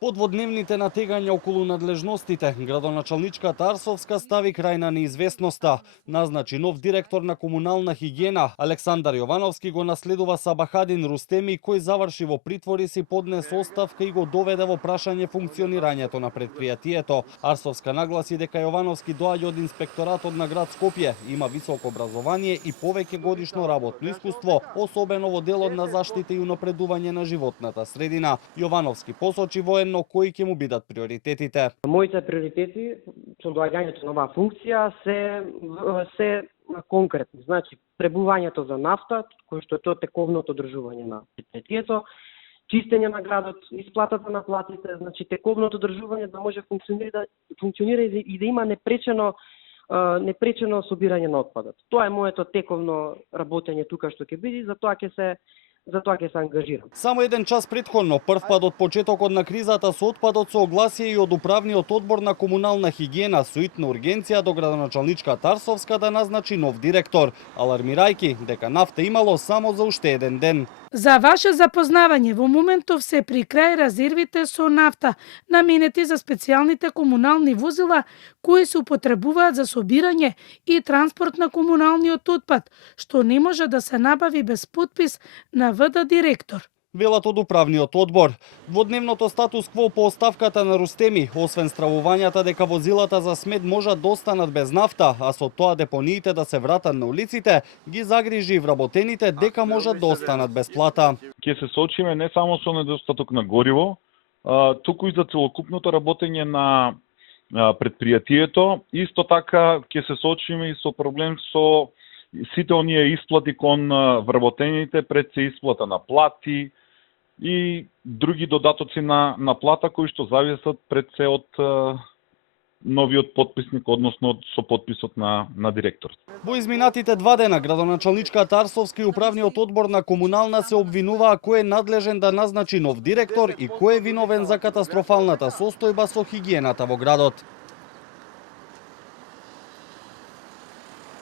По дводневните натегања околу надлежностите, градоначалничката Арсовска стави крај на неизвестноста. Назначи нов директор на комунална хигиена. Александар Јовановски го наследува Сабахадин Рустеми, кој заврши во притвор и си поднес оставка и го доведе во прашање функционирањето на предпријатието. Арсовска нагласи дека Јовановски доаѓа од инспекторатот на град Скопје, има високо образование и повеќе годишно работно искуство, особено во делот на заштита и унапредување на животната средина. Јовановски посочи военно кои ќе му бидат приоритетите. Моите приоритети со доаѓањето на оваа функција се конкретни. Значи, пребувањето за нафта, кој што е тоа тековното одржување на предпријатието, чистење на градот, исплатата на платите, значи тековното одржување да може функционира и да има непречено собирање на отпадот. Тоа е моето тековно работење тука што ќе биде, затоа ќе се ангажирам. Само еден час претходно, првпат од почетокот на кризата со отпадот се огласија и од управниот одбор на комунална хигиена со итна ургенција до градоначалничката Арсовска да назначи нов директор, алармирајќи дека нафта имало само за уште еден ден. За ваше запознавање, во моментов се при крај резервите со нафта, наменети за специјалните комунални возила кои се употребуваат за собирање и транспорт на комуналниот отпад, што не може да се набави без подпис на ВД директор. Велат од управниот одбор. Дводневното статус кво по оставката на Рустеми, освен стравувањата дека возилата за смет можат да останат без нафта, а со тоа депониите да се вратат на улиците, ги загрижи вработените дека можат да останат без плата. Ќе се соочиме не само со недостаток на гориво, туку и за целокупното работење на предпријатието. Исто така ќе се соочиме и со проблем со сите оние исплати кон вработените пред се исплата на плати и други додатоци на плата кои што зависат пред се од новиот подписник, односно со подписот на директор. Во изминатите 2 дена градоначалничката Арсовска и управниот одбор на комунална се обвинуваа кој е надлежен да назначи нов директор и кој е виновен за катастрофалната состојба со хигиената во градот.